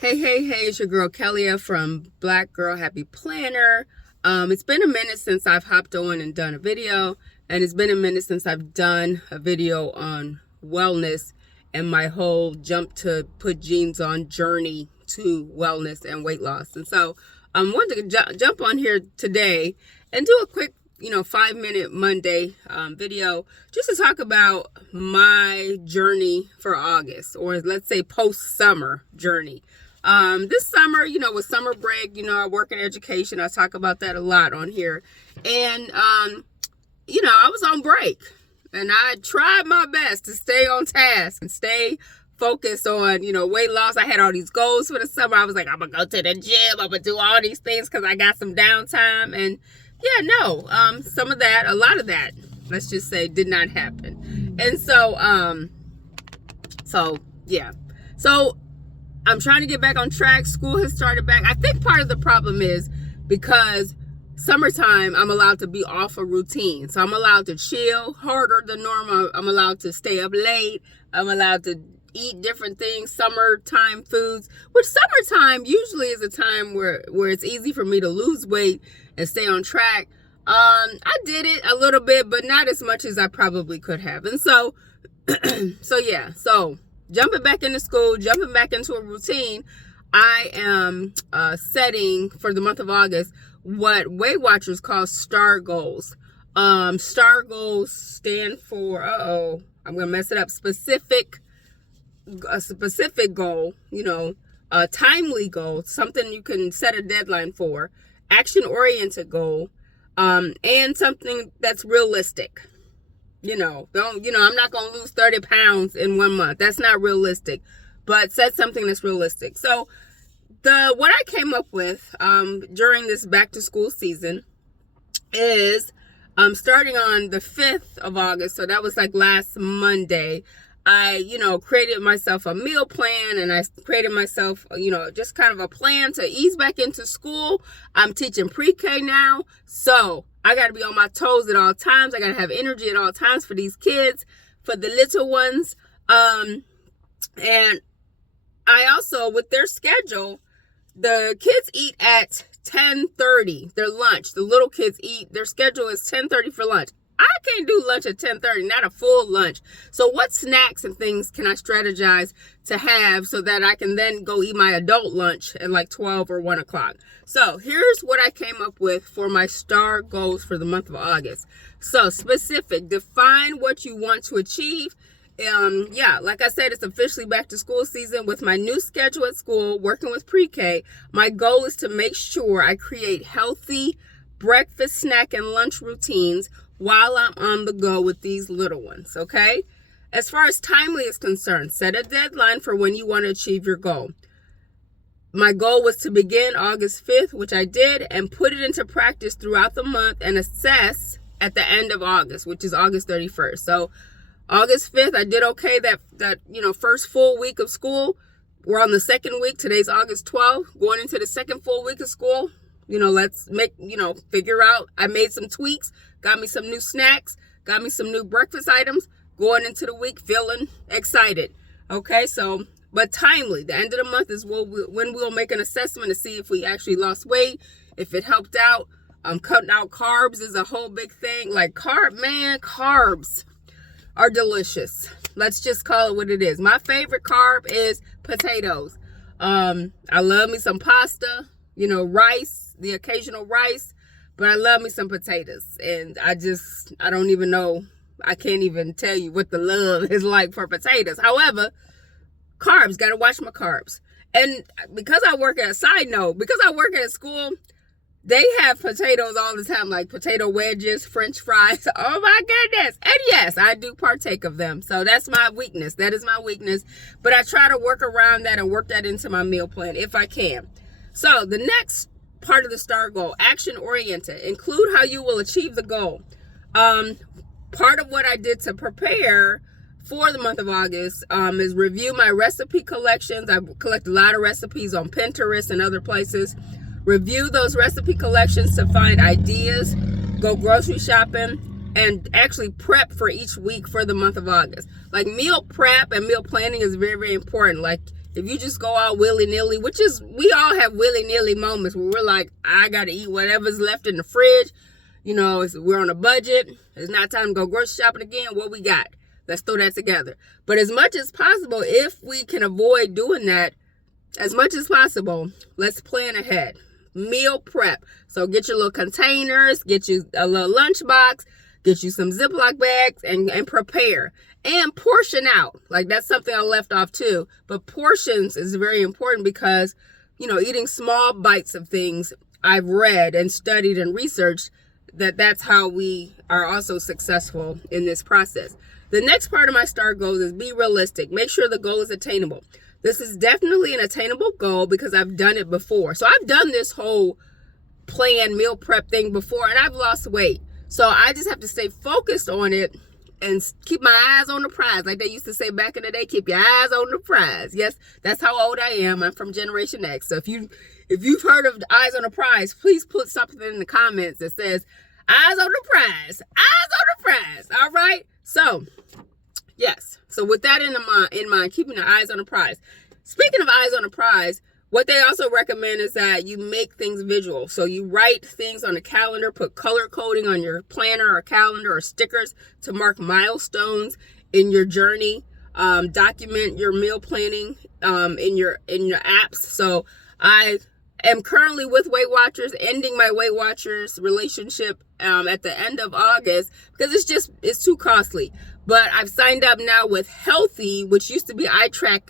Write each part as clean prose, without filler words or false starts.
Hey, it's your girl Kellia from Black Girl Happy Planner. It's been a minute since I've hopped on and done a video, and it's been a minute since I've done a video on wellness and my whole jump to put jeans on journey to wellness and weight loss. And so I wanted to jump on here today and do a quick 5-minute Monday video just to talk about my journey for August, or let's say post-summer journey. This summer, with summer break, I work in education. I talk about that a lot on here. And, I was on break and I tried my best to stay on task and stay focused on, weight loss. I had all these goals for the summer. I was like, I'm going to go to the gym. I'm going to do all these things because I got some downtime. And some of that, a lot of that, let's just say, did not happen. And so I'm trying to get back on track. School has started back. I think part of the problem is because summertime, I'm allowed to be off a routine. So I'm allowed to chill harder than normal. I'm allowed to stay up late. I'm allowed to eat different things, summertime foods, which summertime usually is a time where it's easy for me to lose weight and stay on track. I did it a little bit, but not as much as I probably could have. And so, so jumping back into school, jumping back into a routine, I am setting for the month of August what Weight Watchers call STAR goals. STAR goals stand for, I'm going to mess it up, a specific goal, a timely goal, something you can set a deadline for, action-oriented goal, and something that's realistic. I'm not going to lose 30 pounds in 1 month. That's not realistic, but set something that's realistic. So what I came up with during this back to school season is starting on the 5th of August. So that was like last Monday. I, created myself a meal plan, and I created myself, just kind of a plan to ease back into school. I'm teaching pre-K now, so I got to be on my toes at all times. I got to have energy at all times for these kids, for the little ones. And I also, with their schedule, the kids eat at 10:30, their lunch. The little kids eat, their schedule is 10:30 for lunch. I can't do lunch at 10:30, not a full lunch. So what snacks and things can I strategize to have so that I can then go eat my adult lunch at like 12 or 1 o'clock? So here's what I came up with for my STAR goals for the month of August. So specific, define what you want to achieve. Like I said, it's officially back to school season with my new schedule at school, working with pre-K. My goal is to make sure I create healthy breakfast, snack, and lunch routines while I'm on the go with these little ones, okay? As far as timely is concerned, set a deadline for when you want to achieve your goal. My goal was to begin August 5th, which I did, and put it into practice throughout the month and assess at the end of August, which is August 31st. So August 5th, I did okay that first full week of school. We're on the second week. Today's August 12th, going into the second full week of school. Let's make, figure out. I made some tweaks, got me some new snacks, got me some new breakfast items, going into the week feeling excited. Okay, so, but timely. The end of the month is when we'll make an assessment to see if we actually lost weight, if it helped out. Cutting out carbs is a whole big thing. Like carbs are delicious. Let's just call it what it is. My favorite carb is potatoes. I love me some pasta, rice, the occasional rice, but I love me some potatoes. And I don't even know. I can't even tell you what the love is like for potatoes. However, carbs, got to watch my carbs. And because I work at a school, they have potatoes all the time, like potato wedges, French fries. Oh my goodness. And yes, I do partake of them. So that's my weakness. That is my weakness. But I try to work around that and work that into my meal plan if I can. So the next part of the STAR goal, action oriented, include how you will achieve the goal. Part of what I did to prepare for the month of August is review my recipe collections. I collect a lot of recipes on Pinterest and other places. Review those recipe collections to find ideas, go grocery shopping, and actually prep for each week for the month of August. Like meal prep and meal planning is very, very important. Like If you just go out willy-nilly, which is, we all have willy-nilly moments where we're like, I gotta eat whatever's left in the fridge. You know, we're on a budget. It's not time to go grocery shopping again. What we got? Let's throw that together. But as much as possible, if we can avoid doing that, as much as possible, let's plan ahead. Meal prep. So get your little containers, get you a little lunchbox, get you some Ziploc bags, and prepare. And portion out. Like, that's something I left off too. But portions is very important because, you know, eating small bites of things, I've read and studied and researched that's how we are also successful in this process. The next part of my STAR goals is be realistic. Make sure the goal is attainable. This is definitely an attainable goal because I've done it before. So I've done this whole plan meal prep thing before, and I've lost weight. So I just have to stay focused on it and keep my eyes on the prize. Like they used to say back in the day, keep your eyes on the prize. Yes, that's how old I am. I'm from Generation X. So if you've heard of eyes on the prize, please put something in the comments that says eyes on the prize. Eyes on the prize. All right. So yes. So with that in mind, keeping the eyes on the prize. Speaking of eyes on the prize, what they also recommend is that you make things visual. So you write things on a calendar, put color coding on your planner or calendar or stickers to mark milestones in your journey. Document your meal planning in your apps. So I am currently with Weight Watchers, ending my Weight Watchers relationship at the end of August because it's too costly. But I've signed up now with Healthy, which used to be iTrack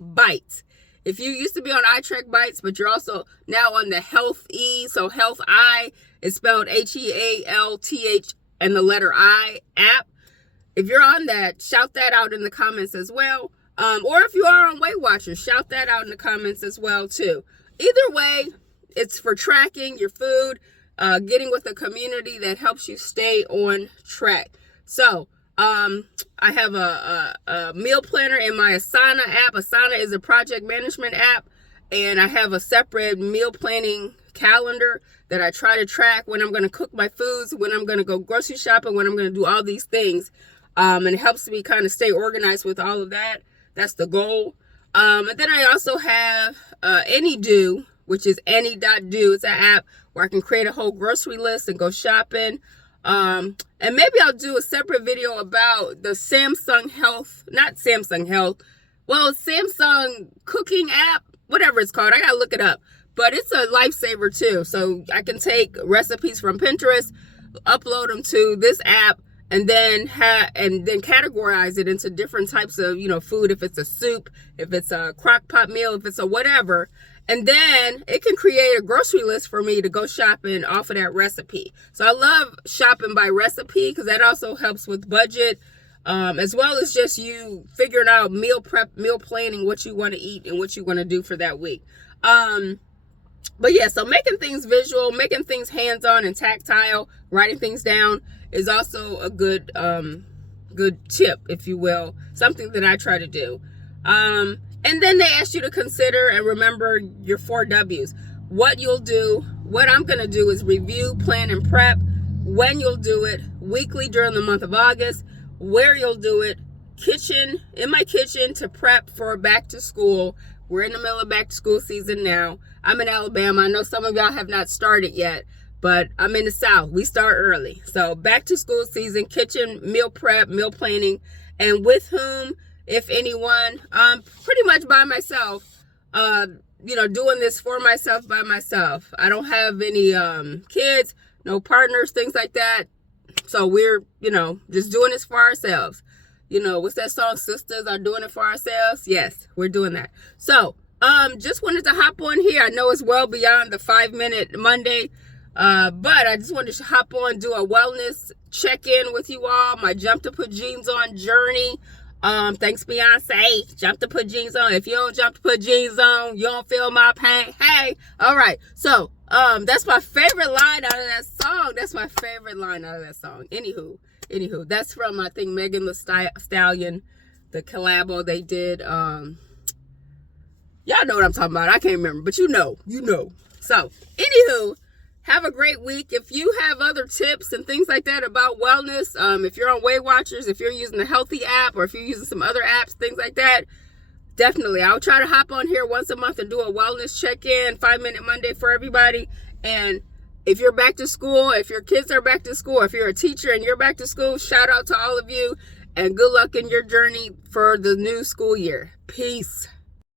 Bites. If you used to be on iTrack Bites, but you're also now on the Health E, so Health I is spelled HEALTH and the letter I app. If you're on that, shout that out in the comments as well. Or if you are on Weight Watchers, shout that out in the comments as well too. Either way, it's for tracking your food, getting with a community that helps you stay on track. So I have a meal planner in my Asana app. Asana is a project management app, and I have a separate meal planning calendar that I try to track when I'm going to cook my foods, when I'm going to go grocery shopping, when I'm going to do all these things. And it helps me kind of stay organized with all of that. That's the goal. And then I also have AnyDo, which is any.do. It's an app where I can create a whole grocery list and go shopping. And maybe I'll do a separate video about the Samsung cooking app, whatever it's called. I gotta look it up. But it's a lifesaver too. So I can take recipes from Pinterest, upload them to this app, and then categorize it into different types of, food. If it's a soup, if it's a crock pot meal, if it's a whatever. And then it can create a grocery list for me to go shopping off of that recipe. So I love shopping by recipe because that also helps with budget, as well as just you figuring out meal prep, meal planning, what you want to eat and what you want to do for that week. But yeah, so making things visual, making things hands-on and tactile, writing things down is also a good tip, if you will, something that I try to do. And then they ask you to consider and remember your 4 W's. What you'll do, what I'm going to do is review, plan, and prep. When you'll do it, weekly during the month of August. Where you'll do it, in my kitchen to prep for back to school. We're in the middle of back to school season now. I'm in Alabama. I know some of y'all have not started yet, but I'm in the South. We start early. So back to school season, kitchen, meal prep, meal planning, and with whom, if anyone, pretty much by myself, doing this for myself, by myself. I don't have any kids, no partners, things like that. So we're, just doing this for ourselves. What's that song? Sisters are doing it for ourselves. Yes, we're doing that. So, just wanted to hop on here. I know it's well beyond the 5-minute Monday, but I just wanted to hop on, do a wellness check-in with you all. My Jump to Put Jeans On journey. Thanks Beyonce. Jump to put jeans on. If you don't jump to put jeans on, you don't feel my pain. Hey, all right. So, that's my favorite line out of that song. Anywho, that's from, I think, Megan Thee Stallion, the collabo they did. Y'all know what I'm talking about. I can't remember, but you know. So, anywho, have a great week. If you have other tips and things like that about wellness, if you're on Weight Watchers, if you're using the Healthy app, or if you're using some other apps, things like that, definitely, I'll try to hop on here once a month and do a wellness check-in, 5-Minute Monday for everybody. And if you're back to school, if your kids are back to school, if you're a teacher and you're back to school, shout out to all of you and good luck in your journey for the new school year. Peace.